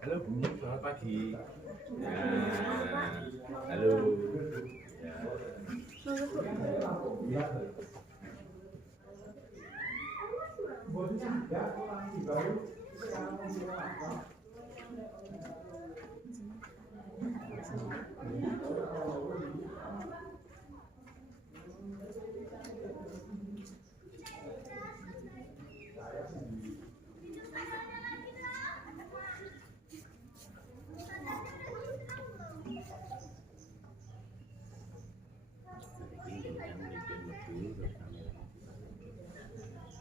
Halo Bu, selamat pagi. Ya, halo. Ya.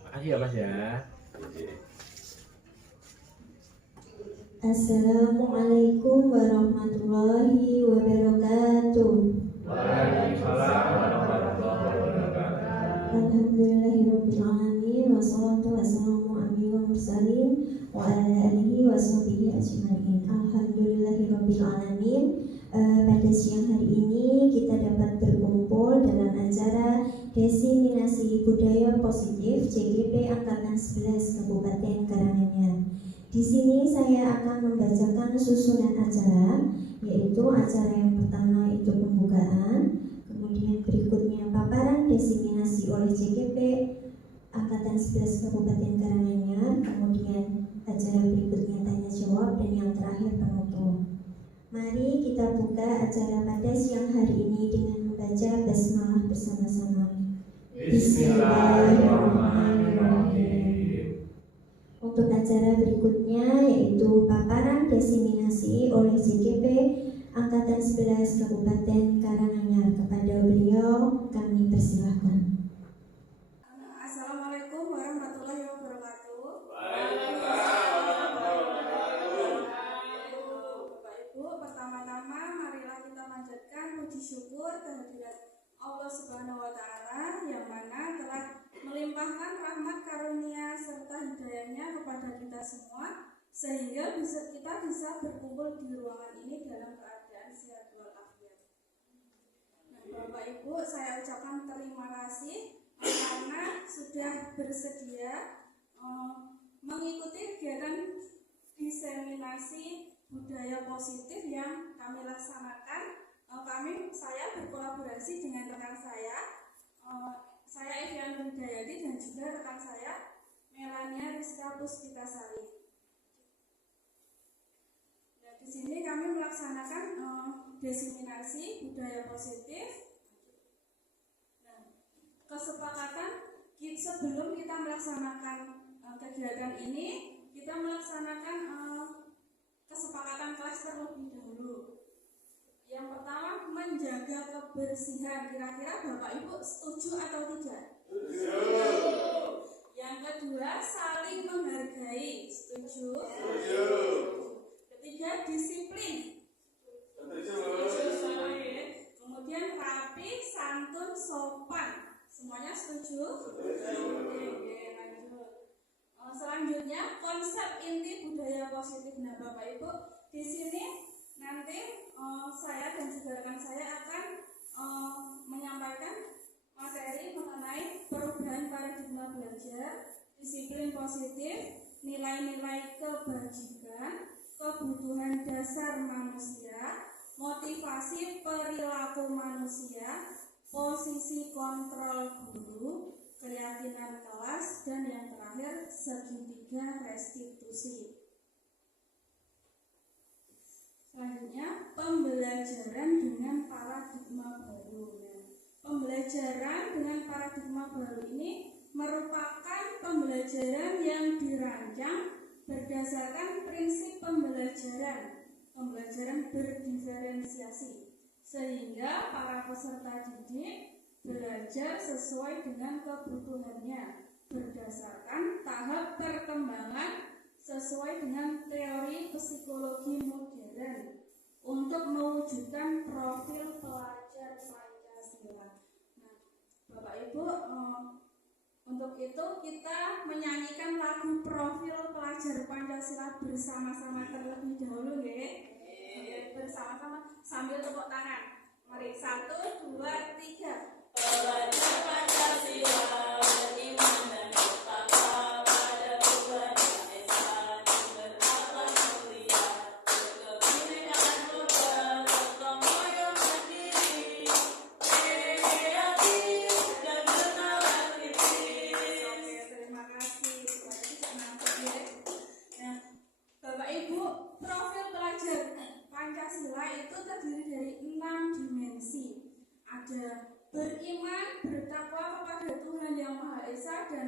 Makasih ya Mas ya. Assalamualaikum warahmatullahi wabarakatuh. Waalaikumsalam warahmatullahi wabarakatuh. Alhamdulillahirabbil alamin wassalatu wassalamu ala mursalin wa ala alihi washabihi ajmain. Alhamdulillahirabbil alamin. Pada siang hari ini kita dapat berkumpul dalam acara Diseminasi Budaya Positif CGP Angkatan 11 Kabupaten Karanganyar. Di sini saya akan membacakan susunan acara, yaitu acara yang pertama itu pembukaan, kemudian berikutnya paparan diseminasi oleh CGP Angkatan 11 Kabupaten Karanganyar, kemudian acara berikutnya tanya jawab, dan yang terakhir penutup. Mari kita buka acara pada siang hari ini dengan membaca basmalah bersama-sama. Bismillahirrahmanirrahim. Untuk acara berikutnya yaitu paparan diseminasi oleh CGP Angkatan 11 Kabupaten Karanganyar. Kepada beliau kami persilahkan. Assalamualaikum warahmatullahi wabarakatuh. Bapak Ibu, pertama-tama marilah kita panjatkan puji syukur kehadirat Allah Subhanahu wa Ta'ala yang mana telah melimpahkan rahmat karunia serta hidayahnya kepada kita semua, sehingga kita bisa berkumpul di ruangan ini dalam keadaan sehat walafiat. Nah, Bapak Ibu, saya ucapkan terima kasih karena sudah bersedia mengikuti kegiatan diseminasi budaya positif yang kami laksanakan. Saya berkolaborasi dengan rekan saya Evian Hidayati, dan juga rekan saya Melania Rizka Puspitasari. Nah, di sini kami melaksanakan diseminasi budaya positif. Nah, kesepakatan sebelum kita melaksanakan kegiatan ini, kita melaksanakan kesepakatan kelas terlebih dahulu. Yang pertama, menjaga kebersihan. Kira-kira Bapak Ibu setuju atau tidak? Setuju. Yang kedua, saling menghargai. Setuju? Setuju. Ketiga, disiplin. Setuju. Kemudian rapi, santun, sopan. Semuanya setuju? Setuju. Oke, lanjut. Selanjutnya, konsep inti budaya positif. Nah, Bapak Ibu, di sini nanti saya dan juga rekan saya akan menyampaikan materi mengenai perubahan paradigma belajar, disiplin positif, nilai-nilai kebajikan, kebutuhan dasar manusia, motivasi perilaku manusia, posisi kontrol guru, keyakinan kelas, dan yang terakhir segitiga restitusi. Selanjutnya, pembelajaran dengan paradigma baru. Pembelajaran dengan paradigma baru ini merupakan pembelajaran yang dirancang berdasarkan prinsip pembelajaran berdiferensiasi, sehingga para peserta didik belajar sesuai dengan kebutuhannya berdasarkan tahap perkembangan sesuai dengan teori psikologi modern untuk mewujudkan profil pelajar Pancasila. Nah, Bapak Ibu, untuk itu kita menyanyikan lagu profil pelajar Pancasila bersama-sama terlebih dahulu, nggih. Bersama-sama sambil tepuk tangan. Mari, 1, 2, 3. Pelajar Pancasila beriman dan bertakwa pada Tuhan Yang Esa dan berakhlak mulia.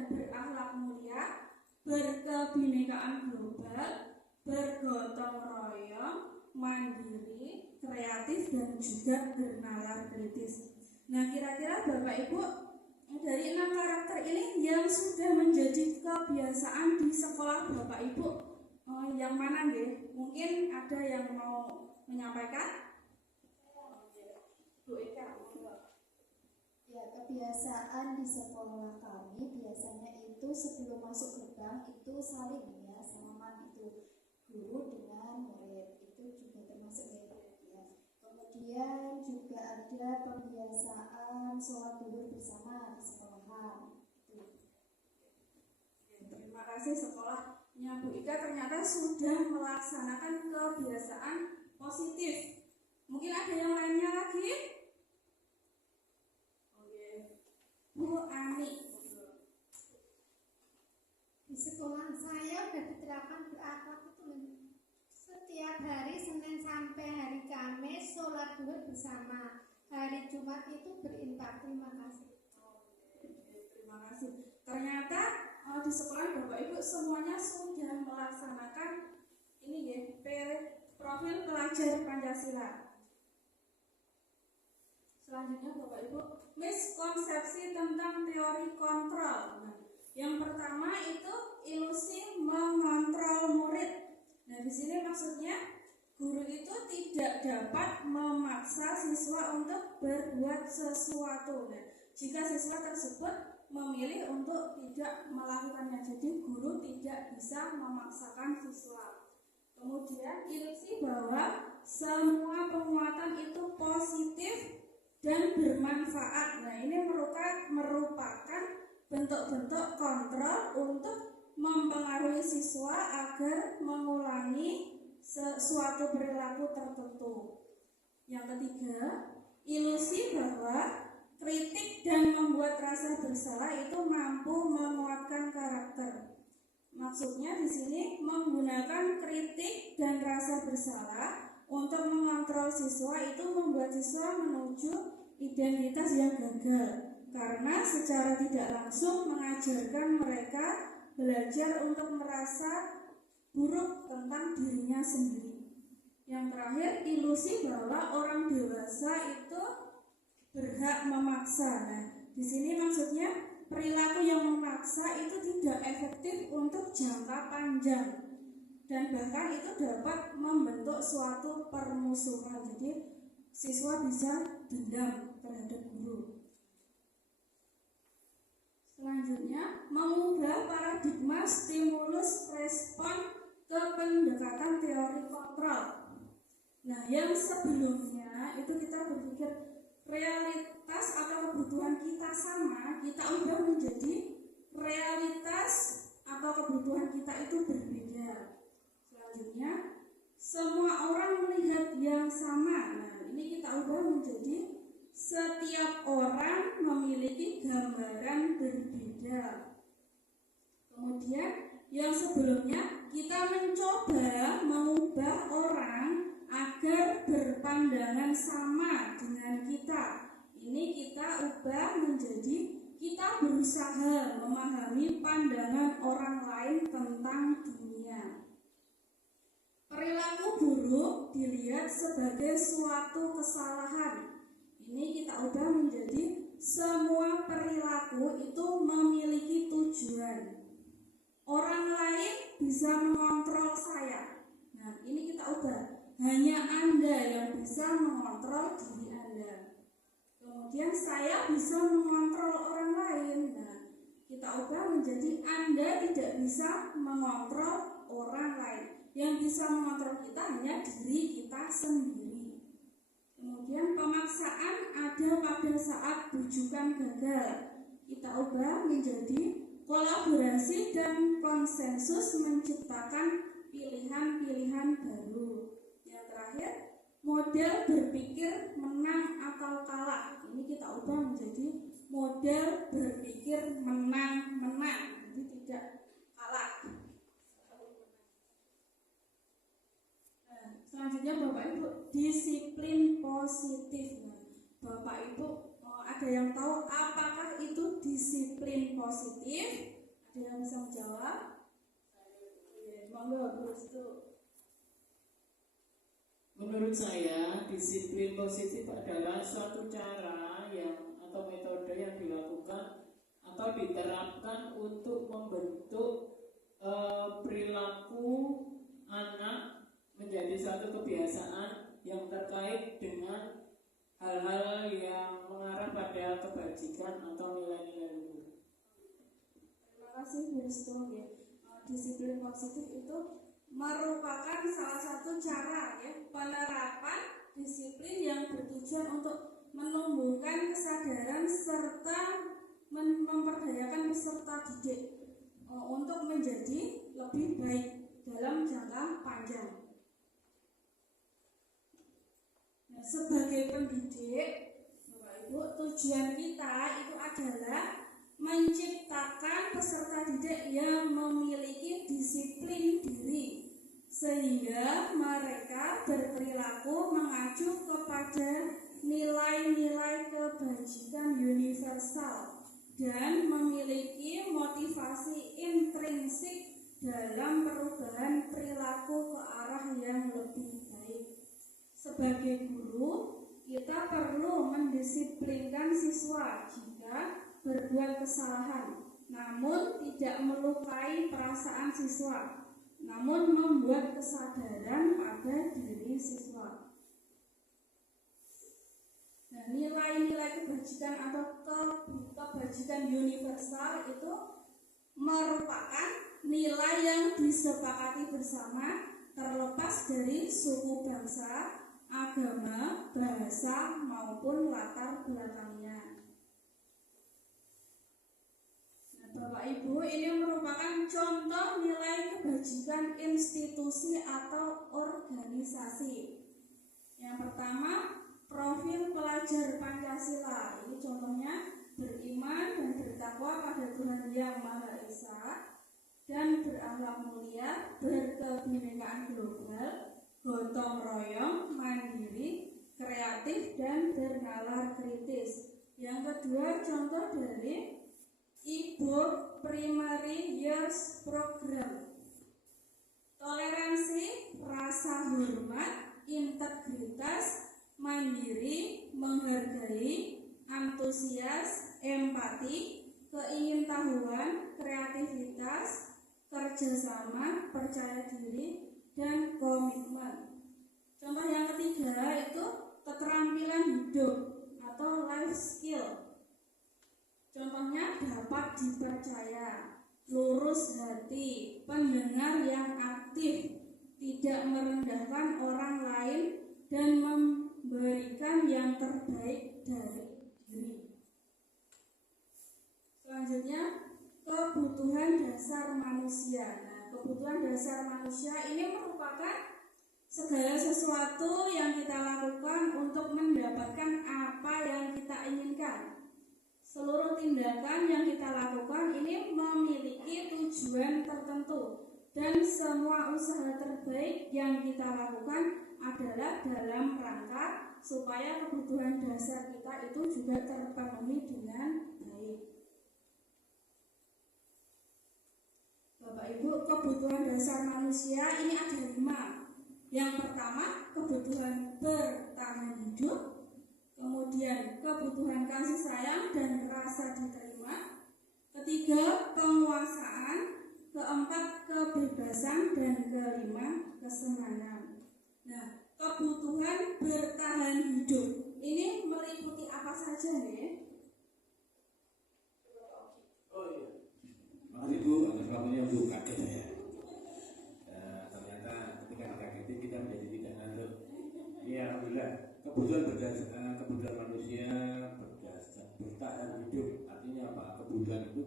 dan berakhlak mulia, berkebinekaan global, bergotong royong, mandiri, kreatif, dan juga bernalar kritis. Nah, kira-kira Bapak Ibu, dari 6 karakter ini yang sudah menjadi kebiasaan di sekolah Bapak Ibu, yang mana nggih? Mungkin ada yang mau menyampaikan? Bu Eka. Ya, kebiasaan di sekolah kami biasanya itu sebelum masuk gerbang itu saling ya, salaman itu guru dengan murid, itu juga termasuk ya. Kemudian juga ada pembiasaan sholat zuhur bersama di sekolahan. Terima kasih, sekolahnya Bu Ika ternyata sudah melaksanakan kebiasaan positif. Mungkin ada yang lainnya lagi? Oke, Bu Ani. Di sekolah saya sudah diterapkan berakhlak itu setiap hari Senin sampai hari Kamis sholat zuhur bersama, hari Jumat itu berinfak. Terima kasih. Terima kasih. Ternyata di sekolah Bapak Ibu semuanya sudah melaksanakan ini ya, profil pelajar Pancasila. Selanjutnya Bapak Ibu, miskonsepsi tentang teori kontrol. Nah, yang pertama itu ilusi mengontrol murid. Nah, di sini maksudnya guru itu tidak dapat memaksa siswa untuk berbuat sesuatu. Nah, jika siswa tersebut memilih untuk tidak melakukannya, jadi guru tidak bisa memaksakan siswa. Kemudian ilusi bahwa semua penguatan itu positif dan bermanfaat. Nah, ini merupakan bentuk-bentuk kontrol untuk mempengaruhi siswa agar mengulangi suatu perilaku tertentu. Yang ketiga, ilusi bahwa kritik dan membuat rasa bersalah itu mampu menguatkan karakter. Maksudnya di sini menggunakan kritik dan rasa bersalah untuk mengontrol siswa itu membuat siswa menuju identitas yang gagal, karena secara tidak langsung mengajarkan mereka belajar untuk merasa buruk tentang dirinya sendiri. Yang terakhir, ilusi bahwa orang dewasa itu berhak memaksa. Nah, di sini maksudnya perilaku yang memaksa itu tidak efektif untuk jangka panjang dan bahkan itu dapat membentuk suatu permusuhan. Jadi siswa bisa dendam terhadap guru. Selanjutnya, mengubah paradigma stimulus respon ke pendekatan teori kontrol. Nah, yang sebelumnya itu kita berpikir realitas atau kebutuhan kita sama, kita ubah menjadi realitas atau kebutuhan kita itu berbeda. Selanjutnya, semua orang melihat yang sama. Nah, ini kita ubah menjadi setiap orang memiliki gambaran berbeda. Kemudian yang sebelumnya kita mencoba mengubah orang agar berpandangan sama dengan kita. Ini kita ubah menjadi kita berusaha memahami pandangan orang lain tentang dunia. Perilaku buruk dilihat sebagai suatu kesalahan. Ini kita ubah menjadi semua perilaku itu memiliki tujuan. Orang lain bisa mengontrol saya. Nah, ini kita ubah. Hanya Anda yang bisa mengontrol diri Anda. Kemudian saya bisa mengontrol orang lain. Nah, kita ubah menjadi Anda tidak bisa mengontrol orang lain. Yang bisa mengontrol kita hanya diri kita sendiri. Kemudian pemaksaan ada pada saat bujukan gagal. Kita ubah menjadi kolaborasi dan konsensus menciptakan pilihan-pilihan baru. Yang terakhir, model berpikir menang atau kalah. Ini kita ubah menjadi model berpikir menang-menang, jadi tidak kalah. Selanjutnya Bapak Ibu, disiplin positif. Bapak Ibu ada yang tahu apakah itu disiplin positif? Ada yang bisa menjawab? Monggo, Bu Restu. Menurut saya, disiplin positif adalah suatu cara yang atau metode yang dilakukan atau diterapkan untuk membentuk perilaku anak menjadi suatu kebiasaan yang terkait dengan hal-hal yang mengarah pada kebajikan atau nilai-nilai luhur. Terima kasih Bu Restu. Ya. Disiplin positif itu merupakan salah satu cara ya penerapan disiplin yang bertujuan untuk menumbuhkan kesadaran serta memperdayakan peserta didik untuk menjadi lebih baik dalam jangka panjang. Nah, sebagai pendidik, Bapak Ibu, tujuan kita itu adalah menciptakan peserta didik yang memiliki disiplin diri sehingga mereka berperilaku mengacu kepada nilai-nilai kebajikan universal dan memiliki motivasi intrinsik dalam perubahan perilaku ke arah yang lebih baik. Sebagai guru, kita perlu mendisiplinkan siswa jika berbuat kesalahan, namun tidak melukai perasaan siswa, namun membuat kesadaran pada diri siswa. Nah, nilai-nilai kebajikan atau kebajikan universal itu merupakan nilai yang disepakati bersama terlepas dari suku bangsa, agama, bahasa, maupun latar belakangnya. Nah, Bapak Ibu, ini merupakan contoh nilai kebajikan institusi atau organisasi. Yang pertama, profil pelajar Pancasila. Ini contohnya beriman dan bertakwa pada Tuhan Yang Maha Esa dan berakhlak mulia, berkebinekaan global, gotong royong, mandiri, kreatif, dan bernalar kritis. Yang kedua, contoh dari Ibu Primary Years Program. Toleransi, rasa hormat, integritas, mandiri, menghargai, antusias, empati, keingintahuan, kreativitas, kerjasama, percaya diri, dan komitmen. Contoh yang ketiga itu keterampilan hidup atau life skill. Contohnya dapat dipercaya, lurus hati, pendengar yang aktif, tidak merendahkan orang lain, dan memberikan yang terbaik dari diri. Selanjutnya, kebutuhan dasar manusia. Nah, kebutuhan dasar manusia ini merupakan segala sesuatu yang kita lakukan untuk mendapatkan apa yang kita inginkan. Seluruh tindakan yang kita lakukan ini memiliki tujuan tertentu, dan semua usaha terbaik yang kita lakukan adalah dalam rangka supaya kebutuhan dasar kita itu juga terpenuhi dengan baik. Bapak Ibu, kebutuhan dasar manusia ini ada 5. Yang pertama, kebutuhan bertahan hidup. Kemudian kebutuhan kasih sayang dan rasa diterima. Ketiga, penguasaan. Keempat, kebebasan. Dan kelima, kesenangan. Nah, kebutuhan bertahan hidup ini meliputi apa saja ya? Oh iya. Makasih Bu, atas waktunya Bu, kaget saya. Ternyata ketika dikageti kita menjadi tidak ngantuk. Ini alhamdulillah. Kebutuhan manusia bertahan hidup, artinya apa? Kebutuhan itu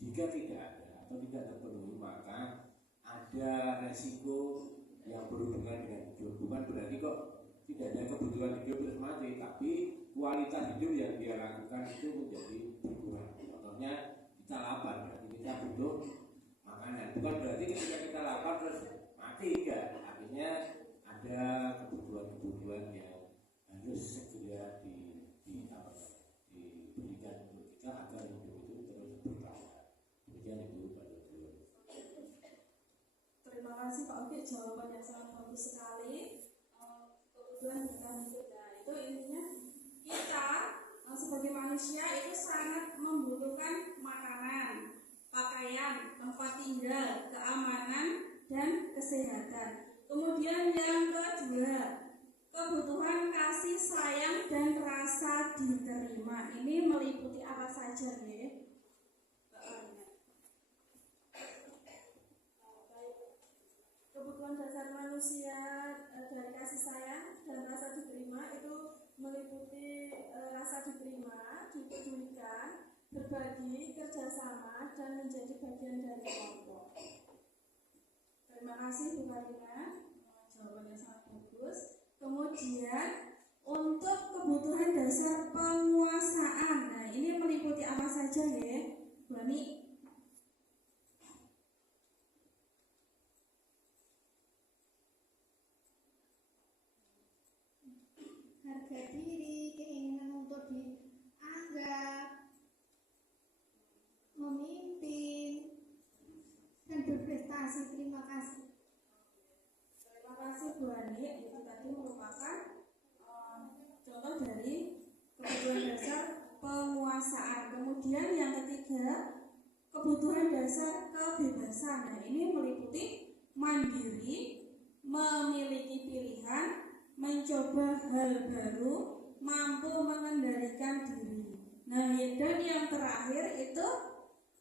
jika tidak ada atau tidak terpenuhi, maka ada resiko yang berhubungan dengan hidup. Bukan berarti kok tidak ada kebutuhan hidup terus mati, tapi kualitas hidup yang dia lakukan itu menjadi berkurang. Contohnya kita lapar, berarti kita butuh makanan. Bukan berarti ketika kita lapar terus mati, enggak. Artinya ada kebutuhan-kebutuhan yang harus segera diberikan untuk kita agar hidup itu terus bertahan. Demikian Ibu. jawaban yang sangat bagus sekali. Kebutuhan bertahan hidup. Nah, itu intinya kita sebagai manusia itu sangat membutuhkan makanan, pakaian, tempat tinggal, keamanan, dan kesehatan. Kemudian yang kedua, kebutuhan kasih sayang dan rasa diterima. Ini meliputi apa saja ya? Kebutuhan dasar manusia dari kasih sayang dan rasa diterima itu meliputi rasa diterima, dipedulikan, berbagi, kerjasama, dan menjadi bagian dari kelompok. Terima kasih Bu Karina, jawabannya sangat bagus. Kemudian untuk kebutuhan dasar penguasaan, nah ini meliputi apa saja ya, Bu Ani? Harga diri, keinginan untuk dianggap, memimpin, dan berprestasi. Terima kasih. Terima kasih Bu Ani. Itu tadi merupakan contoh dari kebutuhan dasar penguasaan. Kemudian yang ketiga, kebutuhan dasar kebebasan. Nah, ini meliputi mandiri, memiliki pilihan, mencoba hal baru, mampu mengendalikan diri. Nah, dan yang terakhir itu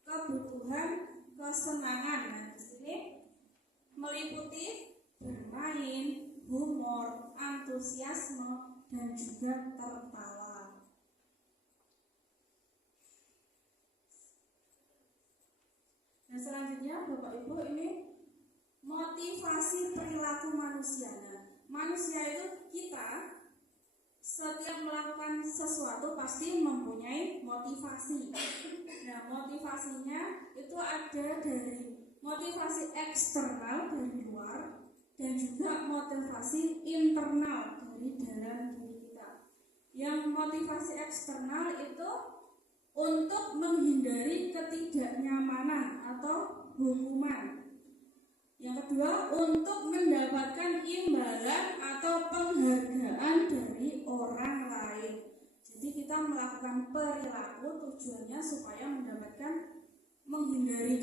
kebutuhan kesenangan. Nah, di sini meliputi bermain, humor, antusiasme, dan juga tertawa. Nah, selanjutnya Bapak Ibu ini motivasi perilaku manusia. Nah, manusia itu kita setiap melakukan sesuatu pasti mempunyai motivasi. Nah, motivasinya itu ada dari motivasi eksternal dari luar dan juga motivasi internal dari dalam diri kita. Yang motivasi eksternal itu untuk menghindari ketidaknyamanan atau hukuman. Yang kedua, untuk mendapatkan imbalan atau penghargaan dari orang lain. Jadi kita melakukan perilaku tujuannya supaya mendapatkan menghindari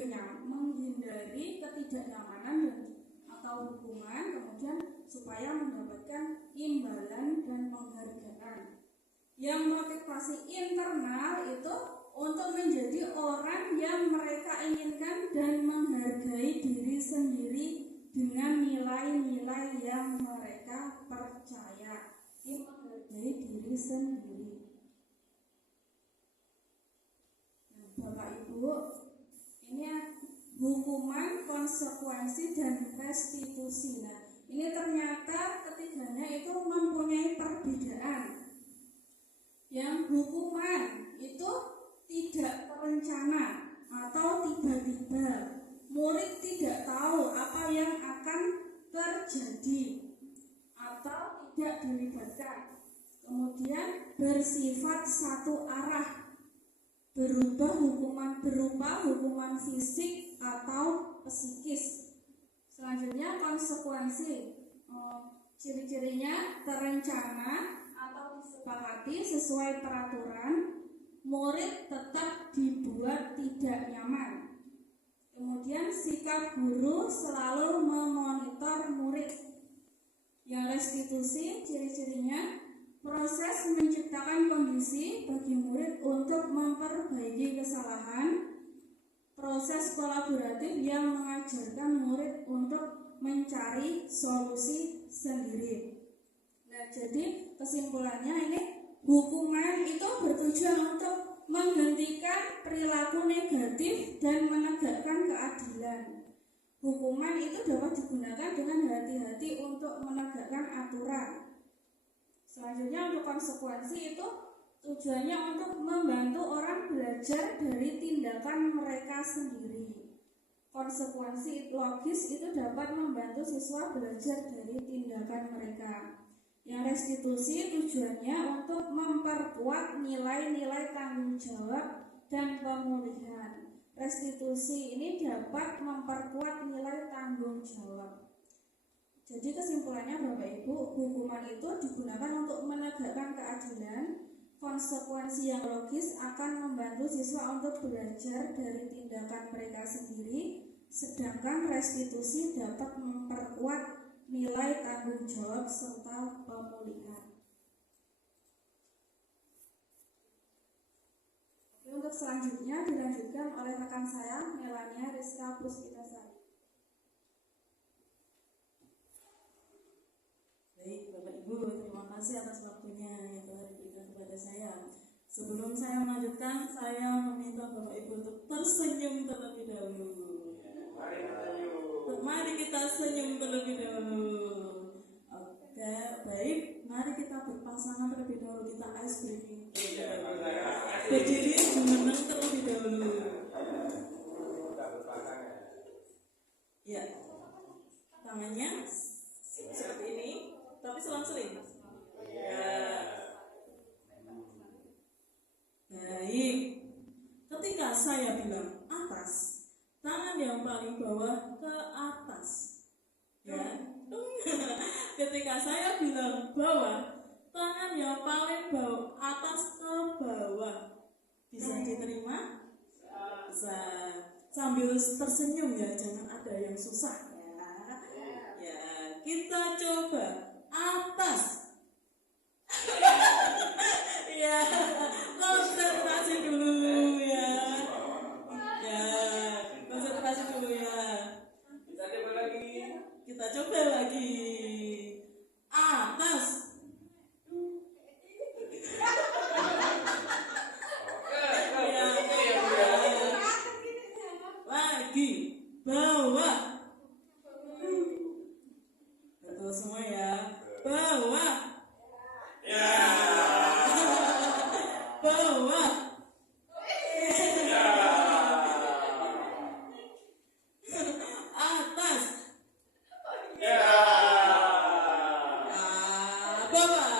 ketidaknyamanan atau hukuman, kemudian supaya mendapatkan imbalan dan penghargaan. Yang motivasi internal itu untuk menjadi orang yang mereka inginkan dan menghargai diri sendiri dengan nilai-nilai yang mereka percaya. Ini menghargai diri sendiri. Nah, Bapak Ibu, ini hukuman, konsekuensi, dan restitusi. Nah, ini ternyata ketiganya itu mempunyai perbedaan. Yang hukuman itu tidak terencana atau tiba-tiba. Murid tidak tahu apa yang akan terjadi atau tidak dilibatkan. Kemudian bersifat satu arah, berupa hukuman fisik atau psikis. Selanjutnya konsekuensi, ciri-cirinya terencana atau disepakati sesuai peraturan. Murid tetap dibuat tidak nyaman. Kemudian sikap guru selalu memonitor murid. Yang restitusi, ciri-cirinya proses menciptakan kondisi bagi murid untuk memperbaiki kesalahan. Proses kolaboratif yang mengajarkan murid untuk mencari solusi sendiri. Nah, jadi kesimpulannya ini hukuman itu bertujuan untuk menghentikan perilaku negatif dan menegakkan keadilan. Hukuman itu dapat digunakan dengan hati-hati untuk menegakkan aturan. Selanjutnya untuk konsekuensi itu tujuannya untuk membantu orang belajar dari tindakan mereka sendiri. Konsekuensi logis itu dapat membantu siswa belajar dari tindakan mereka. Yang restitusi tujuannya untuk memperkuat nilai-nilai tanggung jawab dan pemulihan. Restitusi ini dapat memperkuat nilai tanggung jawab. Jadi kesimpulannya Bapak Ibu, hukuman itu digunakan untuk menegakkan keadilan. Konsekuensi yang logis akan membantu siswa untuk belajar dari tindakan mereka sendiri, sedangkan restitusi dapat memperkuat nilai tanggung jawab serta pemulihan. Untuk selanjutnya dilanjutkan oleh rekan saya Melania Rizka Puspitasari. Baik, Bapak Ibu, terima kasih atas waktunya yang telah diberikan kepada saya. Sebelum saya melanjutkan, saya meminta Bapak Ibu untuk tersenyum terlebih dahulu. Mari kita senyum terlebih dahulu. Oke, baik. Mari kita berpasangan terlebih dahulu. Kita ice breaking. Berdiri jumeneng terlebih dahulu. Ya, tangannya seperti ini, tapi selang-seling. Ya. Baik. Ketika saya bilang atas, tangan yang paling bawah ke atas. Ya. Ketika saya bilang bawah, tangan yang paling bawah atas ke bawah. Bisa diterima? Bisa. Sambil tersenyum ya, jangan ada yang susah ya. Ya, kita coba atas. Ya, konsentrasi dulu ya. Ya, konsentrasi dulu ya. Kita coba lagi. Atas. Lagi. Bawah. Betul semua ya. Bawah. Bawah. Atas. Bawah. Bawah.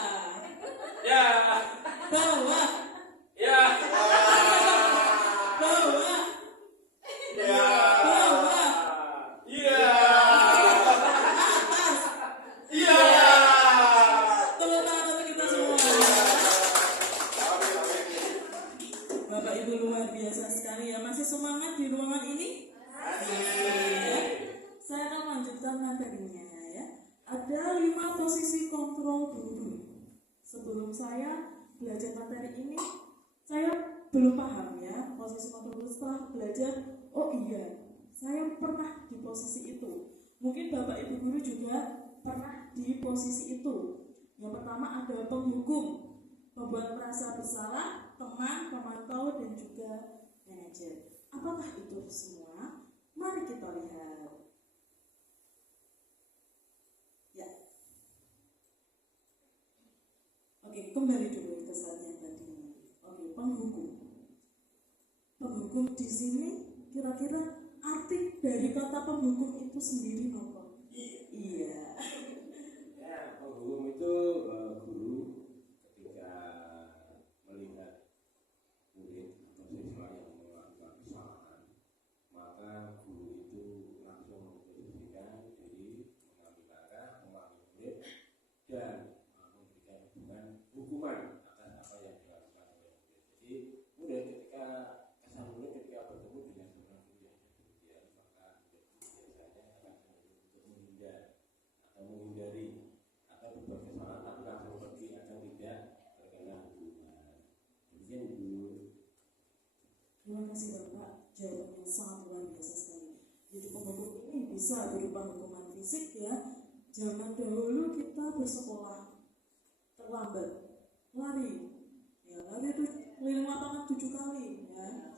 Bawah. Bawah. Atas. Tepuk tangan untuk kita semua. Bapak Ibu luar biasa sekali ya. Masih semangat di ruangan ini? Ya. Saya akan lanjutkan materinya ya. Ada 5 posisi kontrol guru. Sebelum saya belajar materi ini, saya belum paham ya posisi kontrol guru. Setelah belajar, oh iya, saya pernah di posisi itu. Mungkin Bapak Ibu guru juga pernah di posisi itu. Yang pertama ada penghukum, membuat merasa bersalah, teman, pemantau, dan juga manajer. Apakah itu semua? Mari kita lihat. Ya. Oke, kembali dulu ke saat yang tadi. Oke, penghukum. Penghukum di sini kira-kira arti dari kata penghukum itu sendiri apa? Iya. Ya, penghukum itu guru ketika melihat murid atau siswa yang melakukan kesalahan, maka guru itu langsung memposisikan diri, mengambil langkah, memanggil murid, dan memberikan hukuman atas apa yang dilakukan oleh murid. Jadi murid ketika kesal murid ketika bertemu dengan seorang guru yang demikian, maka murid biasanya akan cenderung untuk menghindar atau menghindari atau berbuat kesalahan tapi langsung pergi agar tidak terkena hukuman. Demikian Ibu. Terima kasih Bapak, jawabannya sangat luar biasa sekali. Jadi penghukum ini bisa berupa hukuman fisik ya. Zaman dahulu kita bersekolah terlambat, lari, ya lari itu keliling lapangan 7 kali ya.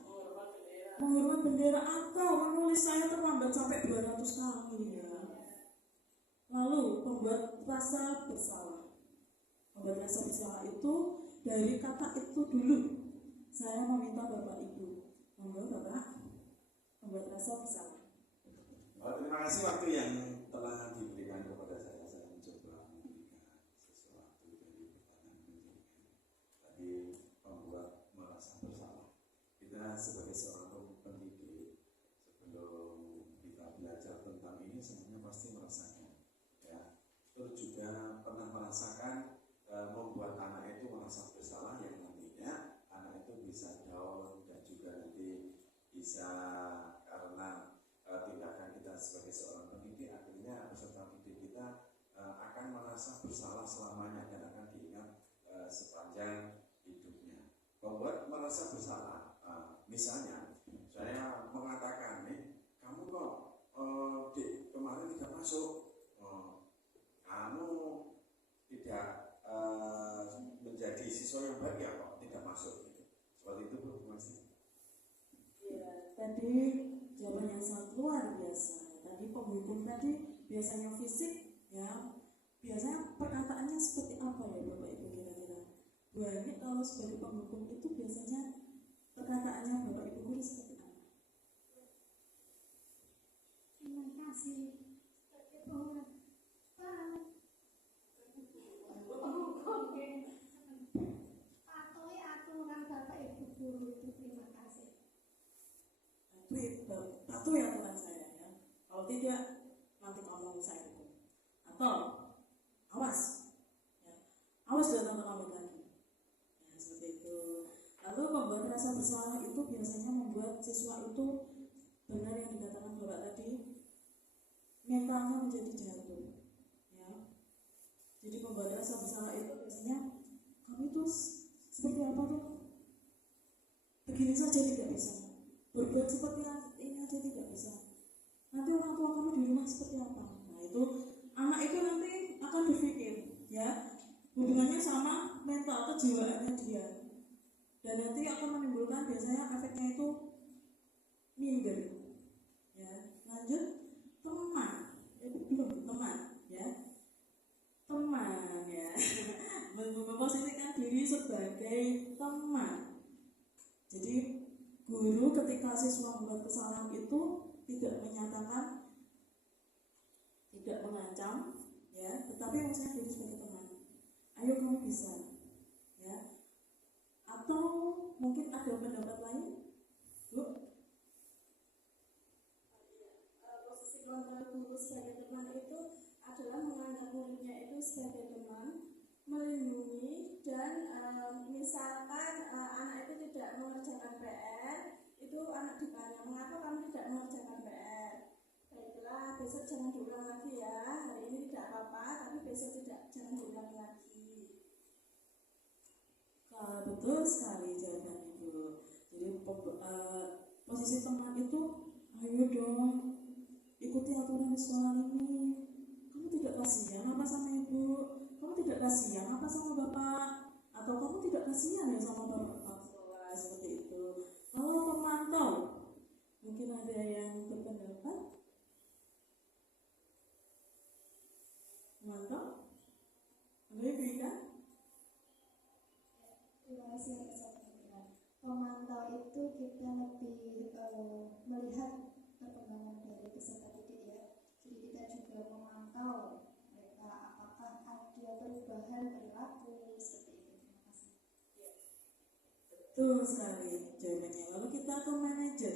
Menghormat bendera atau menulis saya terlambat sampai 200 kali ya. Lalu membuat rasa bersalah. Membuat rasa bersalah itu dari kata itu dulu. Saya meminta Bapak Ibu, monggo Bapak, membuat rasa bersalah. Terima kasih waktu yang telah diberikan kepada saya. Saya mencoba memberikan sesuatu dari pertanyaan pendidikan tadi, membuat merasa bersalah. Kita sebagai seorang pendidik, sebelum kita belajar tentang ini sebenarnya pasti merasakan ya, sebagai seorang pendidik, akhirnya peserta didik kita akan merasa bersalah selamanya dan akan diingat sepanjang hidupnya. Membuat merasa bersalah, misalnya saya mengatakan nih, kamu kok Dik, kemarin tidak masuk, kamu tidak menjadi siswa yang baik ya kok tidak masuk gitu. Seperti itu Bu, masih. Ya, tadi jawaban yang sangat luar biasa. Tadi penghukum tadi biasanya fisik, ya, biasanya perkataannya seperti apa ya Bapak Ibu kira-kira? Bu Ani kalau sebagai penghukum itu biasanya perkataannya Bapak Ibu guru seperti apa? Terima kasih. Sebagai penghukum, patuhi aturan Bapak Ibu guru itu. Terima kasih. Patuhi aturan saya ya. Kalau tidak nanti kamu saya hukum. Atau awas, ya. Awas jangan terlambat lagi. Ya, seperti itu. Lalu membuat rasa bersalah itu biasanya membuat siswa itu benar yang dikatakan Bapak tadi, mentalnya menjadi jatuh. Ya. Jadi membuat rasa bersalah itu biasanya kamu itu seperti apa tuh? Begini saja tidak bisa. Berbuat seperti ini aja tidak bisa. Nanti orang tua kamu di rumah seperti apa? Nah itu anak itu nanti akan berpikir, ya hubungannya sama mental kejiwaannya dia, dan nanti akan menimbulkan biasanya efeknya itu minder. Ya lanjut teman, belum teman, ya teman ya memposisikan diri sebagai teman. Jadi guru ketika siswa membuat kesalahan itu tidak menyatakan, tidak mengancam, ya, tetapi maksudnya diri sebagai teman. Ayo kamu bisa, ya. Atau mungkin ada pendapat lain, Bu? Posisi kontrol guru sebagai teman itu adalah menganggap muridnya itu sebagai teman, melindungi, dan misalkan anak itu tidak mengerjakan PR, itu anak ditanya, mengapa kamu tidak mengerjakan PR? Baiklah, besok jangan diulang lagi ya, hari ini tidak apa-apa, tapi besok jangan diulang lagi. Betul sekali jawaban Ibu. Jadi posisi teman itu, ayo dong ikuti aturan di sekolah ini. Kamu tidak kasihan apa sama Ibu? Kamu tidak kasihan apa sama Bapak? Atau kamu tidak kasihan ya sama Bapak sekolah, seperti itu. Kalau pemantau, mungkin ada yang berpendapat? Pemantau? Ada Ibu Ika? Terima kasih atas pertanyaan. Pemantau itu kita lebih melihat perkembangan dari peserta didik ya. Jadi kita juga memantau mereka apakah ada perubahan perilaku seperti itu. Terima kasih. Betul sekali jawabannya. Lalu kita ke manajer.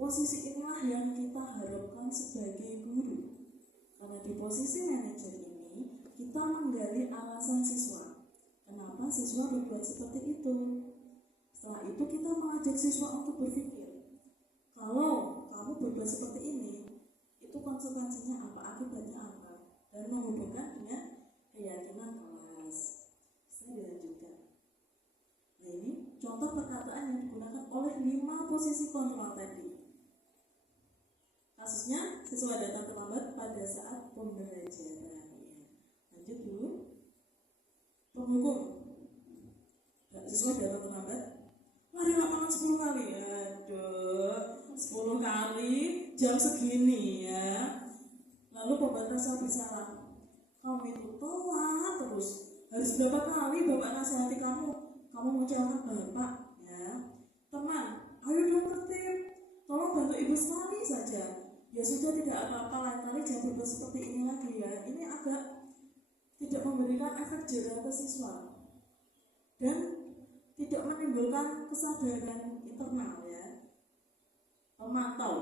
Posisi inilah yang kita harapkan sebagai guru. Karena di posisi manajer ini kita menggali alasan siswa. Kenapa siswa berbuat seperti itu? Setelah itu kita mengajak siswa untuk berpikir, kalau kamu berbuat seperti ini, itu konsekuensinya apa, akibatnya apa, dan menghubungkan dengan keyakinan kelas. Saya dilanjutkan. Nah ini contoh perkataan yang digunakan oleh 5 posisi kontrol tadi. Kasusnya siswa datang terlambat pada saat pembelajaran. Lanjut dulu. Penghukum, siswa datang terlambat, lari lapangan 10 kali. Aduh, 10 kali jam segini ya. Lalu pembuat rasa bersalah, kamu itu telat terus. Harus berapa kali Bapak nasihati kamu mengecewakan Bapak ya. Teman, ayo dong tertib, tolong bantu Ibu sekali saja. Ya sudah, tidak apa-apa, lain kali jangan berbuat seperti ini lagi ya. Ini agak tidak memberikan efek jerah ke siswa dan tidak menimbulkan kesadaran internal ya. Pemantau,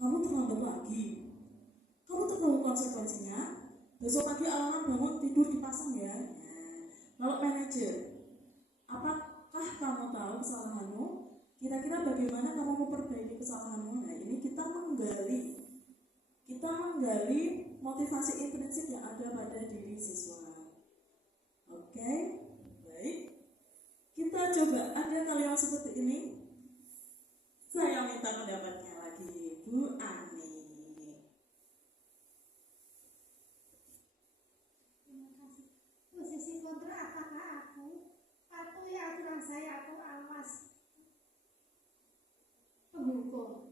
kamu terlambat lagi, kamu tahu konsekuensinya, besok pagi alarm bangun tidur dipasang ya. Lalu manajer, apakah kamu tahu kesalahanmu? Kira-kira bagaimana kamu memperbaiki kesalahanmu? Nah ini kita kita menggali motivasi intrinsik yang ada pada diri siswa. Oke, baik. Kita coba, ada kalimat seperti ini. Saya minta pendapatnya lagi, Bu Ani. Terima kasih. Posisi kontra apakah aku patuhi aturan saya atau awas penghukum?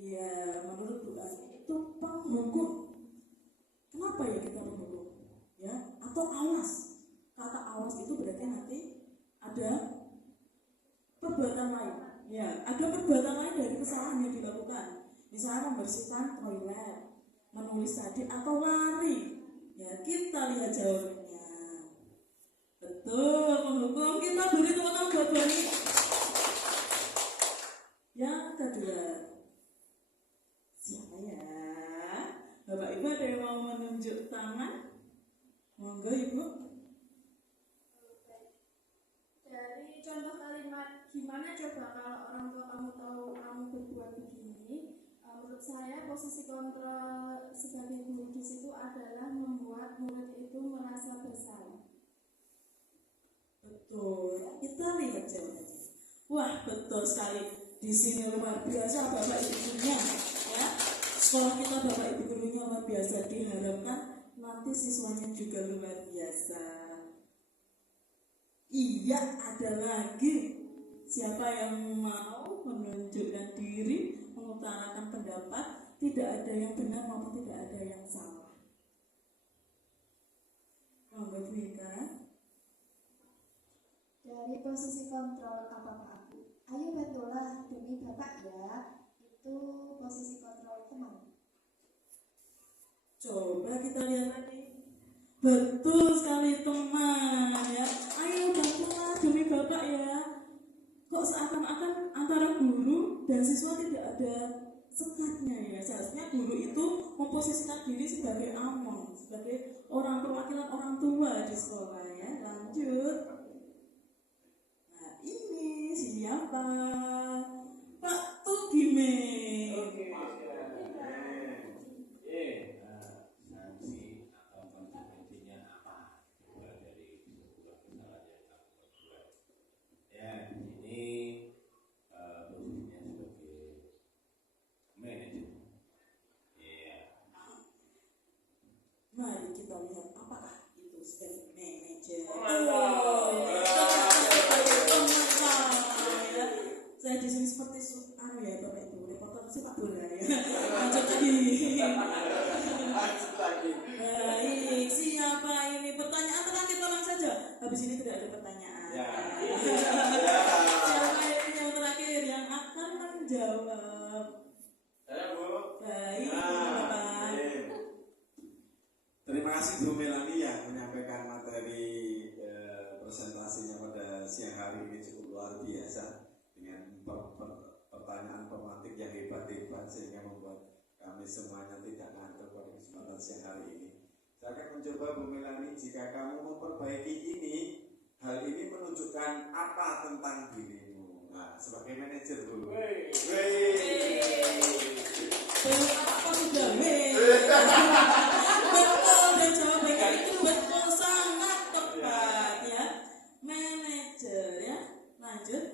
Iya, menurut Bu Ani itu penghukum. Kenapa ya kita penghukum? Ya, atau awas. Kata awas itu berarti nanti ada perbuatan lain. Ya, ada perbuatan lain dari kesalahan yang dilakukan. Misalnya membersihkan toilet, menulis tadi, atau lari. Ya, kita lihat jawabannya. Betul, penghukum. Kita beri tepuk tangan buat Bu Ani. Yang kedua, siapa ya? Bapak Ibu ada yang mau menunjuk tangan? Monggo Ibu. Dari contoh kalimat, gimana coba kalau orang tua kamu tahu kamu berbuat begini? Menurut saya posisi kontrol sebagai guru di situ adalah membuat murid itu merasa bersalah. Betul. Kita lihat jawabannya. Wah, betul sekali. Di sini luar biasa Bapak Ibu gurunya, ya. Sekolah kita Bapak Ibu gurunya luar biasa, diharapkan nanti siswanya juga luar biasa. Iya, ada lagi. Siapa yang mau menunjukkan diri, mengutarakan pendapat, tidak ada yang benar maupun tidak ada yang salah. Monggo Bu Ika. Dari posisi kontrol apa-apa aku. Ayo bantulah demi Bapak ya. Itu posisi kontrol teman. Coba kita lihat lagi. Betul sekali teman ya. Ayo bantulah demi Bapak ya. Kok seakan-akan antara guru dan siswa tidak ada sekatnya ya. Seharusnya guru itu memposisikan diri sebagai among, sebagai orang perwakilan orang tua di sekolah ya. Lanjut. Nah ini siapa? Pak Tugime. Sanksi atau konsekuensinya apa? Coba dari sebuah kesalahan yang kamu perbuat. Ya, di sini posisinya sebagai manajer. Iya. Mari kita lihat apakah itu sebagai manajer. Saya di sini seperti ya Bapak Ibu, reporter sepak bola ya. Lanjut lagi. Baik, siapa ini? Pertanyaan terakhir tolong saja. Habis ini tidak ada pertanyaan. Ya. Siapa ini yang terakhir yang akan menjawab? Saya Bu. Baik, Bapak. Terima kasih Bu Melani yang menyampaikan materi presentasinya pada siang hari ini cukup luar biasa dengan pertanyaan pematik yang hebat-hebat sehingga membuat kami semuanya tidak ngantuk pada kesempatan siang hari ini. Saya akan mencoba Bu Melani, jika kamu memperbaiki ini, hal ini menunjukkan apa tentang dirimu? Nah, sebagai manajer Bu. Apa sudah? Betul, dan jawabannya itu betul, sangat tepat ya. Manajer ya. Lanjut.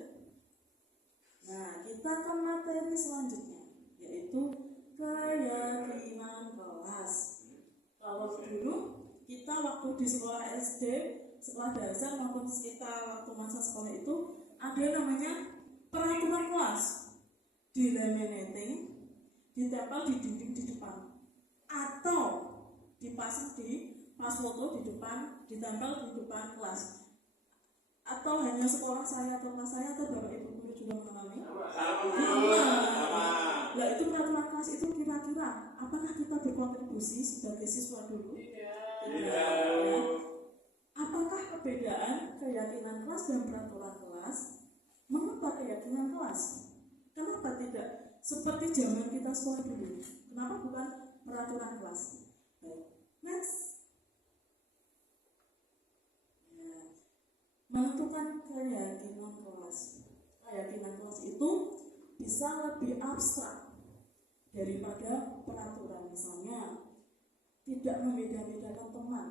Nah, kita ke materi selanjutnya, yaitu keyakinan kelas. Kalau dulu kita waktu di sekolah SD, sekolah dasar maupun kita waktu masa sekolah itu ada namanya peraturan kelas, dilaminating, ditempel di dinding di depan, atau dipasang di pas foto di depan, ditempel di depan kelas. Atau hanya sekolah saya atau kelas saya atau Bapak Ibu guru juga mengalami? Nah, itu peraturan kelas itu kira-kira apakah kita berkontribusi sebagai siswa dulu? Tidak. Apakah perbedaan keyakinan kelas dan peraturan kelas? Mengapa keyakinan kelas? Kenapa tidak seperti zaman kita sekolah dulu? Kenapa bukan peraturan kelas? Baik, next. Menentukan keyakinan kelas. Keyakinan kelas itu bisa lebih abstrak daripada peraturan. Misalnya tidak membeda-bedakan teman,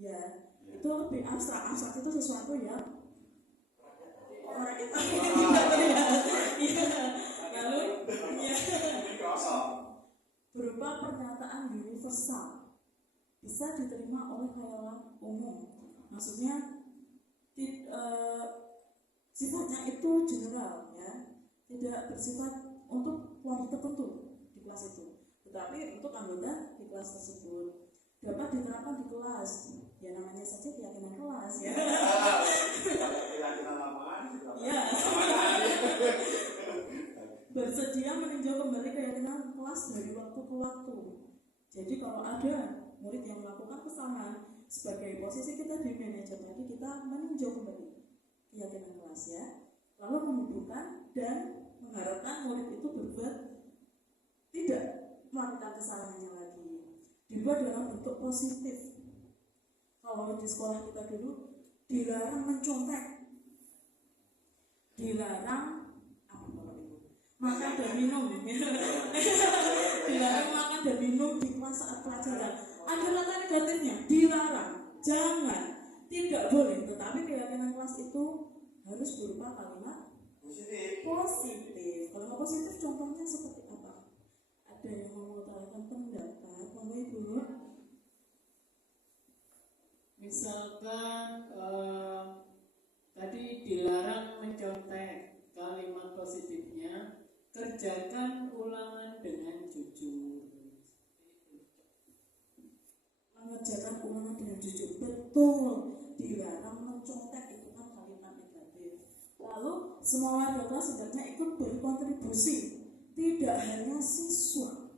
ya itu lebih abstrak. Abstrak itu sesuatu yang orang itu lalu ya berupa pernyataan universal, bisa diterima oleh khayal umum. Maksudnya sifatnya itu general, ya, tidak bersifat untuk kelompok tertentu di kelas itu, tetapi untuk anggota di kelas tersebut dapat diterapkan di kelas. Ya namanya saja keyakinan kelas, ya. Keyakinan lapangan. Ya. Bersedia meninjau kembali keyakinan kelas dari waktu ke waktu. Jadi kalau ada murid yang melakukan kesalahan, sebagai posisi kita di manajer tadi, kita meninjau kembali keyakinan kelas, ya, lalu menghubungkan dan mengharapkan murid itu berbuat tidak melakukan kesalahannya lagi, dibuat dalam bentuk positif. Kalau di sekolah kita dulu dilarang mencontek, dilarang apa Bapak Ibu, makan dan minum, dilarang makan dan minum di kelas saat pelajaran. Ada kata negatifnya, dilarang, jangan, tidak boleh. Tetapi keyakinan kelas itu harus berupa kalimat positif. Kalau nggak positif, contohnya seperti apa? Ada yang mau mengutarakan pendapat, Bapak Ibu? Misalkan tadi dilarang mencontek, kalimat positifnya kerjakan ulangan dengan jujur. Mengerjakan ulangan dengan jujur, betul. Dilarang mencontek, itu kan kalimat negatif. Lalu semua warga kelas sebenarnya ikut berkontribusi, tidak hanya siswa,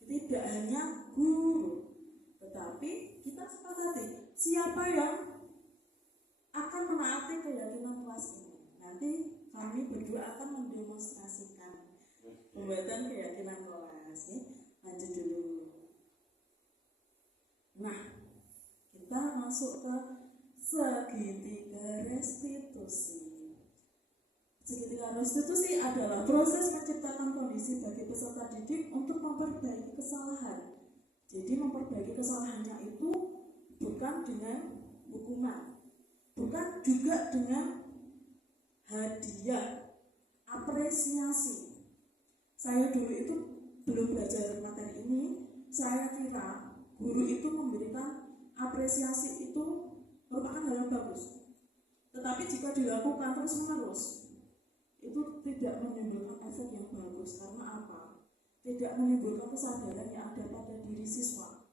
tidak hanya guru, tetapi kita sepakati siapa yang akan menaati keyakinan kelas ini. Nanti kami berdua akan mendemonstrasikan pembuatan keyakinan kelas. Lanjut dulu. Nah, kita masuk ke segitiga restitusi. Segitiga restitusi adalah proses menciptakan kondisi bagi peserta didik untuk memperbaiki kesalahan. Jadi memperbaiki kesalahannya itu bukan dengan hukuman, bukan juga dengan hadiah, apresiasi. Saya dulu itu belum belajar materi ini, saya kira guru itu memberikan apresiasi itu merupakan hal yang bagus. Tetapi jika dilakukan terus-menerus, itu tidak menimbulkan efek yang bagus. Karena apa? Tidak menimbulkan kesadaran yang ada pada diri siswa.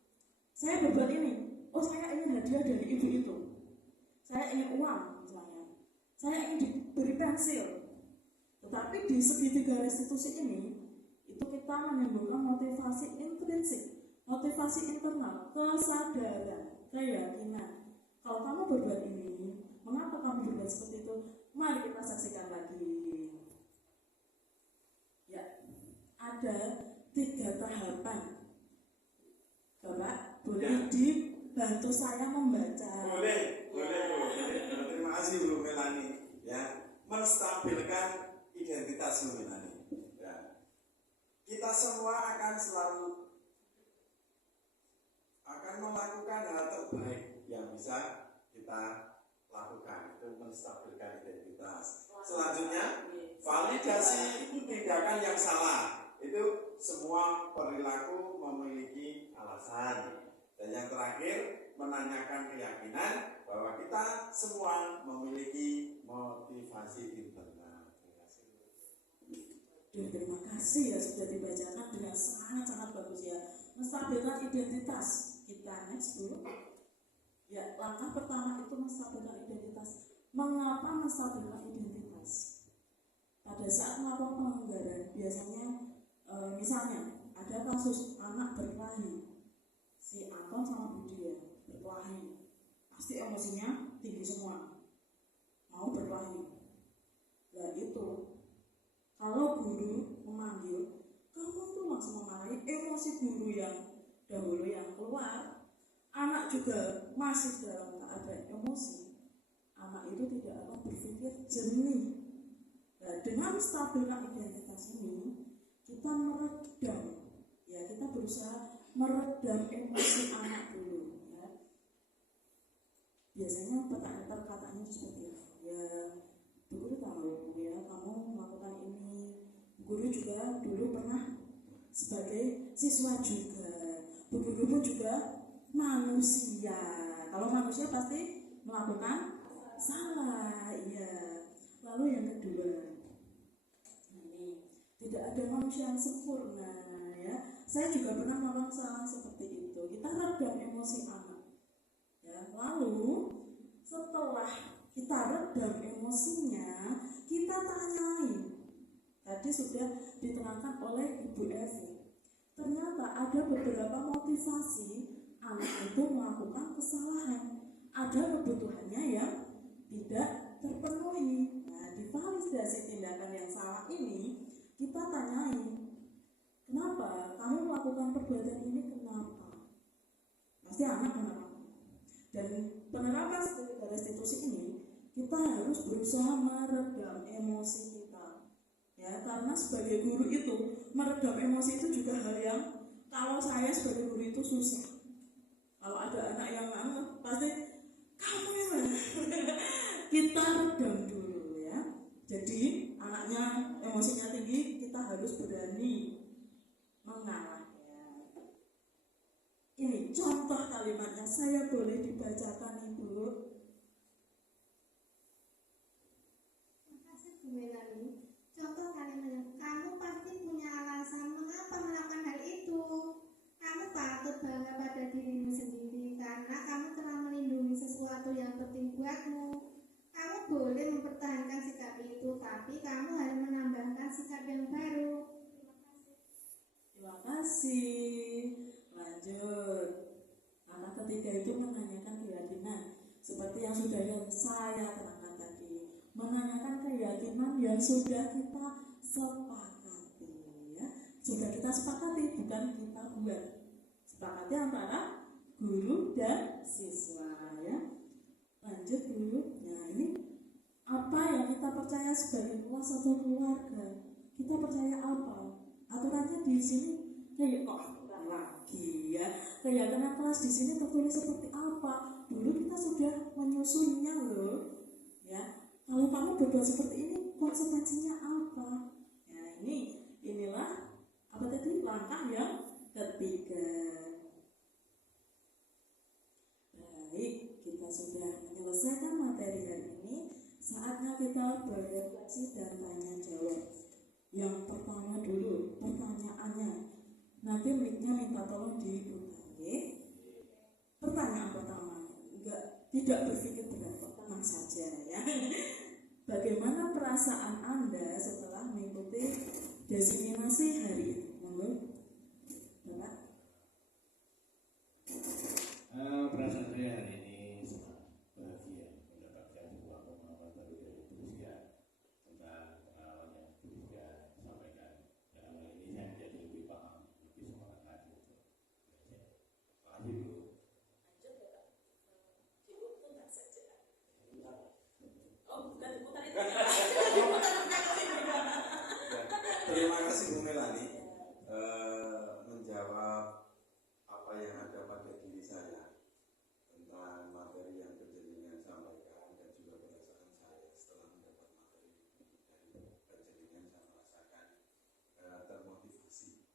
Saya berbuat ini, oh saya ingin hadiah dari ibu itu, saya ingin uang misalnya, saya ingin diberi pensil. Tetapi di segitiga restitusi ini, itu kita menimbulkan motivasi intrinsik, motivasi internal, kesadaran, keyakinan. Kalau kamu berbuat ini, mengapa kamu berbuat seperti itu? Mari kita saksikan lagi. Ya, ada 3 tahapan. Bapak, boleh dibantu saya membaca? Boleh. Terima kasih Bu Melani. Ya, menstabilkan identitas Bu Melani. Ya. Kita semua akan selalu melakukan hal terbaik yang bisa kita lakukan, itu menstabilkan identitas. Selanjutnya, validasi tindakan yang salah. Itu semua perilaku memiliki alasan. Dan yang terakhir, menanyakan keyakinan bahwa kita semua memiliki motivasi internal. Terima kasih ya sudah dibacakan dengan sangat-sangat bagus ya. Menstabilkan identitas kita. Next dulu. Ya, langkah pertama itu menstabilkan identitas. Mengapa menstabilkan identitas? Pada saat melakukan pelanggaran, biasanya misalnya ada kasus anak berkelahi, si Anton sama Budi ya berkelahi, pasti emosinya tinggi semua, mau berkelahi. Nah itu kalau guru memanggil, kamu tuh langsung memarahi, emosi guru yang dahulu yang keluar, anak juga masih dalam keadaan emosi, anak itu tidak akan berpikir jernih. Nah, dengan menstabilkan identitas ini, kita meredam, ya kita berusaha meredam emosi anak dulu, ya. Biasanya perkataannya seperti itu, ya Bu Guru tahu ya kamu melakukan ini, Bu Guru juga dulu pernah sebagai siswa juga, Bu Guru pun juga manusia. Kalau manusia pasti melakukan salah, ya. Lalu yang kedua, ini tidak ada manusia yang sempurna, ya. Saya juga pernah melakukan salah seperti itu. Kita redam emosi anak, ya. Lalu setelah kita redam emosinya, kita tanyain. Tadi sudah diterangkan oleh Ibu Evi. Ternyata ada beberapa motivasi anak itu melakukan kesalahan. Ada kebutuhannya yang tidak terpenuhi. Nah, di validasi tindakan yang salah ini, kita tanyain, kenapa kamu melakukan perbuatan ini, kenapa? Pasti anak menolak. Dan penerapan restitusi ini, kita harus berusaha meredam emosi kita, ya, karena sebagai guru itu meredam emosi itu juga hal yang kalau saya sebagai guru itu susah. Kalau ada anak yang ngambek, pasti kamu yang kita redam dulu, ya. Jadi anaknya emosinya tinggi, kita harus berani mengalah, ya. Ini contoh kalimatnya, saya boleh dibacakan Ibu? Bu Melani, contoh kalimatnya, kamu pasti punya alasan mengapa melakukan hal itu. Kamu patut bangga pada dirimu sendiri karena kamu telah melindungi sesuatu yang penting buatmu. Kamu boleh mempertahankan sikap itu, tapi kamu harus menambahkan sikap yang baru. Terima kasih. Lanjut. Anak ketiga itu menanyakan keyakinan, seperti yang sudah saya terangkan tadi. Menanyakan keyakinan yang sudah kita sepakati, ya. Sudah kita sepakati, bukan kita buat. Sepakati antara guru dan siswa, ya. Lanjut dulu. Nah, ini apa yang kita percaya sebagai kelas atau keluarga? Kita percaya apa? Aturannya di sini kayak kok aturan lagi, ya. Keyakinan kelas di sini tertulis seperti apa? Dulu kita sudah menyusunnya loh, ya. Kalau kamu berbuat seperti ini, konsekuensinya apa? Nah, inilah apa tadi langkah yang ketiga. Baik, kita sudah menyelesaikan materi hari ini. Saatnya kita berrefleksi dan tanya jawab. Yang pertama dulu, pertanyaannya. Nanti mic-nya minta tolong diputar, ya. Pertanyaan pertama, tidak berpikir berat, tenang saja, ya. Bagaimana perasaan Anda setelah mengikuti diseminasi hari ini? Monggo, Bapak. Perasaan saya hari ini sangat bahagia mendapatkan sebuah pengalaman baru dari Rusia tentang pengalaman yang Rusia sampaikan. Dalam hal ini saya menjadi lebih paham, lebih semangat lagi untuk belajar. Makasih Bu. Terima kasih Bu Melani menjawab apa yang ada pada diri saya tentang materi yang penjenengan sampaikan dan juga perasaan saya setelah mendapat materi dari penjenengan. Saya merasakan termotivasi,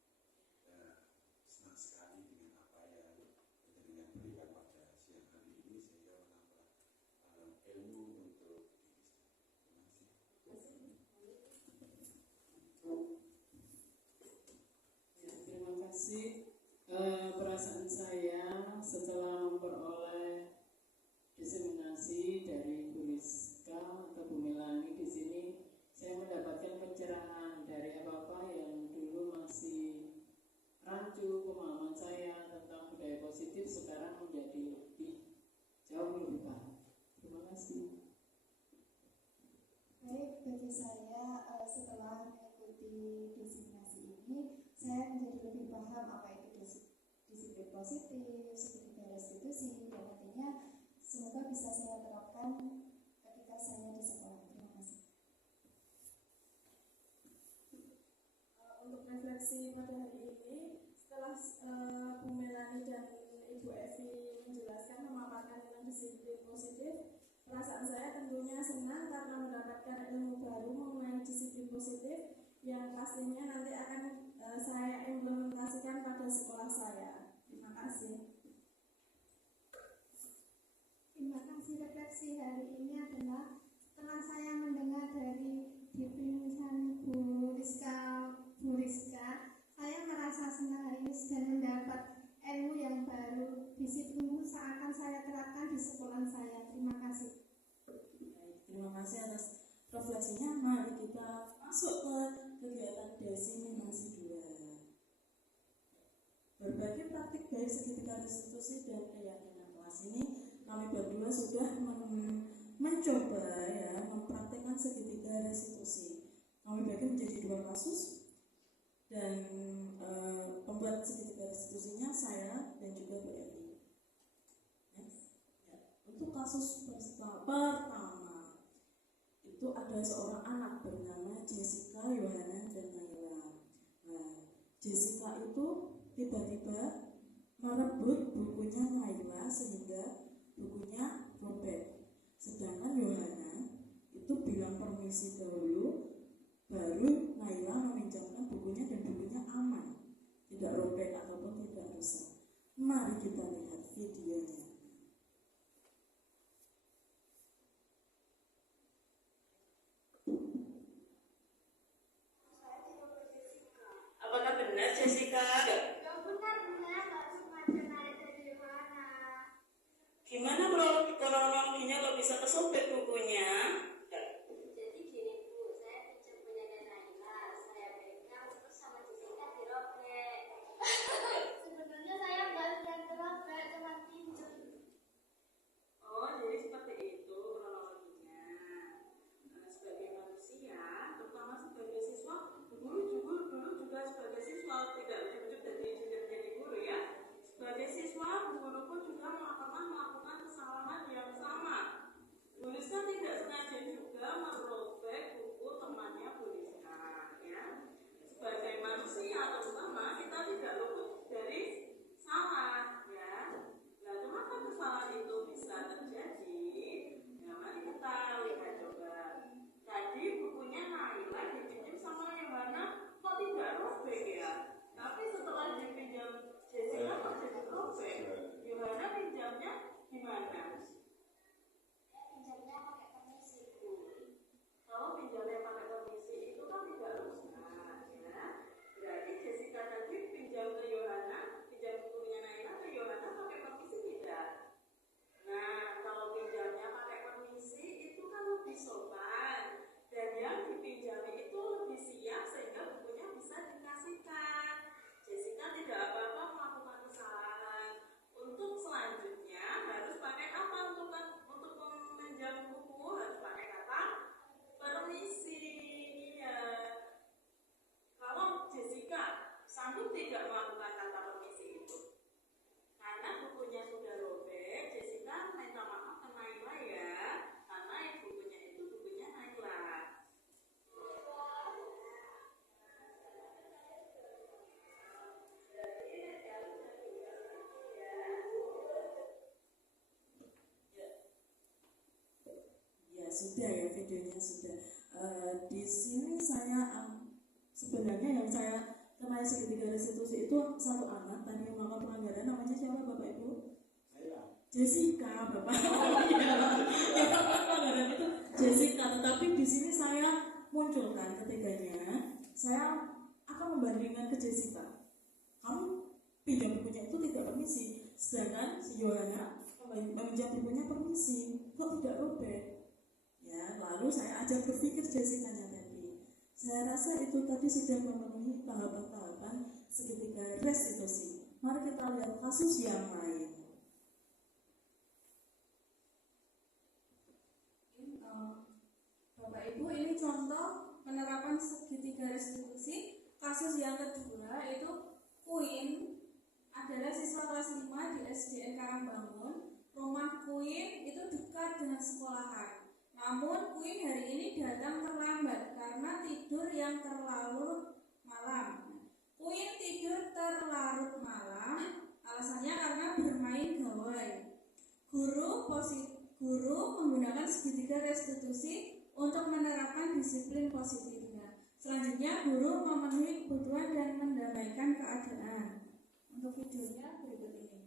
senang sekali dengan apa yang penjenengan berikan pada siang hari ini sehingga menambah ilmu untuk diri saya. Terima kasih. Perasaan saya setelah memperoleh diseminasi dari Bu Rizka atau Bu Melani di sini, saya mendapatkan pencerahan dari apa-apa yang dulu masih rancu pemahaman saya tentang budaya positif sekarang menjadi jauh lebih paham. Terima kasih. Baik, bagi saya setelah mengikuti diseminasi ini, saya menjadi lebih paham apa itu disiplin positif, seperti restitusi, dan nantinya semoga bisa saya terapkan ketika saya di sekolah. Terima kasih. refleksi pada hari ini setelah Bu Melani dan Ibu Evi menjelaskan memaparkan tentang disiplin positif. Perasaan saya tentunya senang karena mendapatkan ilmu baru mengenai disiplin positif yang pastinya nanti akan saya implementasikan pada sekolah saya. Terima kasih. Terima kasih. Refleksi hari ini adalah setelah saya mendengar dari definisi Bu Rizka, saya merasa senang hari ini dan mendapat ilmu yang baru. Disiplin seakan saya terapkan di sekolah saya. Terima kasih. Baik, terima kasih atas refleksinya. Mari kita masuk ke kegiatan desiminasi 2. Berbagai praktik baik segitiga restitusi dan keyakinan. Kelas ini kami berdua sudah mencoba mempraktekkan segitiga restitusi. Kami bagi menjadi 2 kasus dan pembuat segitiga restitusinya saya dan juga Bu Evi. Untuk kasus pertama itu ada seorang anak bernama Jessica, Yohana, dan Naila. Jessica itu tiba-tiba merebut bukunya Naila sehingga bukunya robek. Sedangkan Yohana itu bilang permisi dahulu, baru Naila meminjamkan bukunya dan bukunya aman, tidak robek ataupun tidak rusak. Mari kita lihat videonya. Apakah benar Jessica? Ya benar, Mbak sengaja naik dari mana? Gimana kronologinya kok bisa kesobek bukunya? Jadi gini Bu, saya pinjam punya Naila, saya pegang terus sama Jessica dirobek. Sebenarnya saya nggak sedang terobek, cuma pinjam. Oh, jadi seperti itu kronologinya. Sebagai manusia, terutama sebagai siswa, guru juga sebagai siswa tidak ujuk-ujuk jadi guru ya. Sebagai siswa, guru pun juga melakukan kesalahan yang sama. Bu Rizka tidak sengaja juga merobek buku temannya Bu Rizka ya. Sebagai manusia terutama kita tidak luput dari salah ya. Nah, kenapa kesalahan itu bisa terjadi? Ya, mari kita lihat coba. Tadi bukunya Naila dipinjam sama Yohana kok tidak robek ya. Tapi setelah dipinjam Jessica kok jadi robek. Yohana pinjamnya gimana? Pinjamnya pakai permisi Bu. Kalau pinjamnya pakai komisi itu kan tidak rusak ya. Berarti Jessica tadi pinjam ke Yohana, pinjam bukunya Naila ke Yohana pakai komisi tidak? Nah, kalau pinjamnya pakai komisi itu kan lebih sopan dan yang dipinjami itu lebih siap sehingga bukunya bisa dikasihkan. Jessica tidak apa-apa melakukan kesalahan. Untuk selanjutnya harus pakai apa untuk meminjam buku? Harus pakai kata permisi ya. Kalau Jessica sanggup tidak melakukan kata permisi itu karena bukunya sudah robek, Jessica minta maaf ke Naila ya, karena bukunya itu bukunya Naila. Ya sudah ya, videonya sudah. Di sini saya sebenarnya yang saya kenai segitiga restitusi itu satu anak tadi yang melakukan pelanggaran, namanya siapa Bapak Ibu? Jessica, Bapak. Oh iya. Yang melakukan pelanggaran itu Jessica, tetapi di sini saya munculkan ketiganya. Saya akan membandingkan ke Jessica. Kamu pinjam bukunya itu tidak permisi, sedangkan si Yohana meminjam bukunya permisi, kok tidak robek? Ya, lalu saya ajak berpikir Jessica-nya tadi. Saya rasa itu tadi sudah memenuhi tahapan-tahapan segitiga restitusi. Mari kita lihat kasus yang lain. Bapak Ibu, ini contoh penerapan segitiga restitusi. Kasus yang kedua itu Queen adalah siswa kelas 5 di SDN Karangbangun. Rumah Queen itu dekat dengan sekolahan. Namun Queen hari ini datang terlambat karena tidur yang terlalu malam. Queen tidur terlarut malam, alasannya karena bermain gawai. Guru menggunakan segitiga restitusi untuk menerapkan disiplin positifnya. Selanjutnya, guru memenuhi kebutuhan dan mendamaikan keadaan. Untuk videonya berikut ini.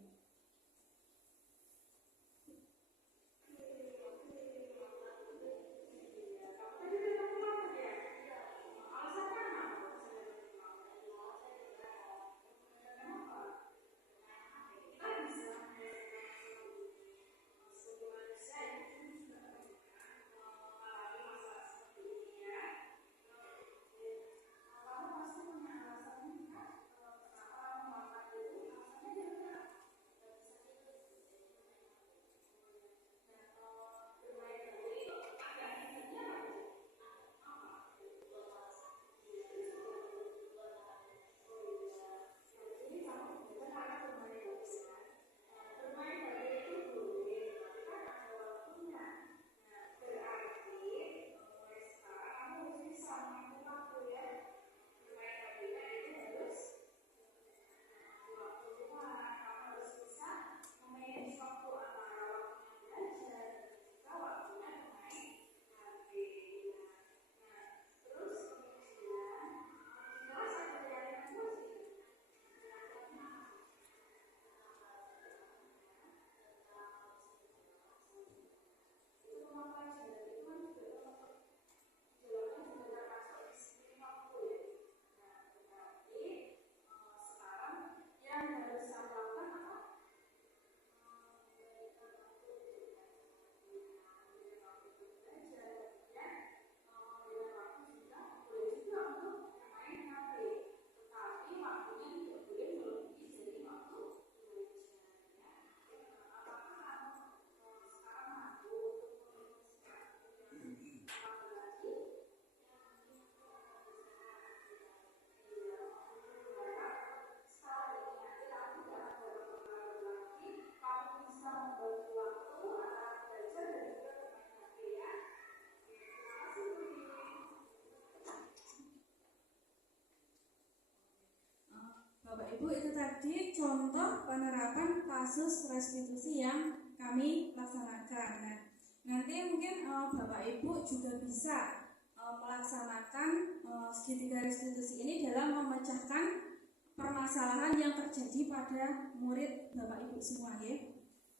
Bapak Ibu, itu tadi contoh penerapan kasus restitusi yang kami laksanakan. Nah, nanti mungkin Bapak Ibu juga bisa melaksanakan segitiga restitusi ini dalam memecahkan permasalahan yang terjadi pada murid Bapak Ibu semua ya.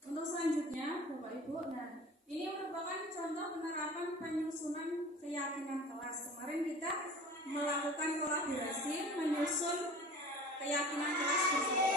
Untuk selanjutnya Bapak Ibu, nah ini merupakan contoh penerapan penyusunan keyakinan kelas. Kemarin kita melakukan kolaborasi menyusun keyakinan kelas bersama.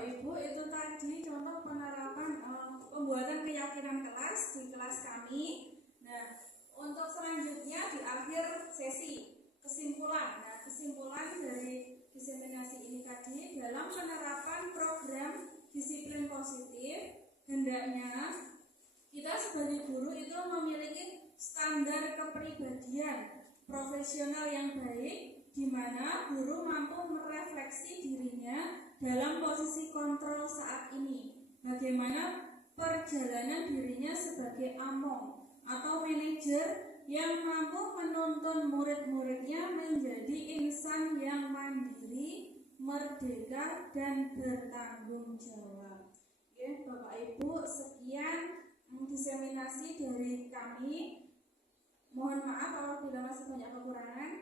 Bapak Ibu, itu tadi contoh penerapan pembuatan keyakinan kelas di kelas kami. Nah, untuk selanjutnya di akhir sesi kesimpulan. Nah, kesimpulan dari diseminasi ini tadi dalam penerapan program disiplin positif, hendaknya kita sebagai guru itu memiliki standar kepribadian profesional yang baik, di mana guru mampu merefleksi dirinya dalam posisi kontrol saat ini. Bagaimana perjalanan dirinya sebagai among atau manajer yang mampu menuntun murid-muridnya menjadi insan yang mandiri, merdeka, dan bertanggung jawab. Oke, Bapak Ibu, sekian diseminasi dari kami. Mohon maaf apabila masih banyak kekurangan.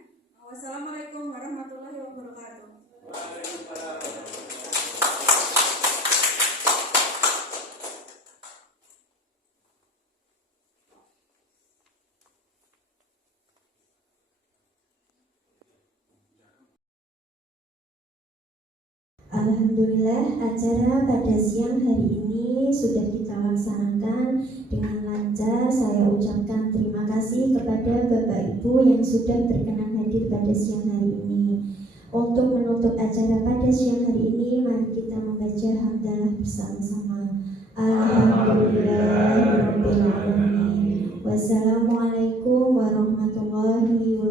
Wassalamualaikum warahmatullahi wabarakatuh. Alhamdulillah, acara pada siang hari ini sudah kita laksanakan dengan lancar. Saya ucapkan terima kasih kepada Bapak Ibu yang sudah berkenan hadir pada siang hari ini. Untuk menutup acara pada siang hari ini, mari kita membaca hamdalah bersama-sama. Alhamdulillahirabbil alamin. Wassalamualaikum warahmatullahi wabarakatuh.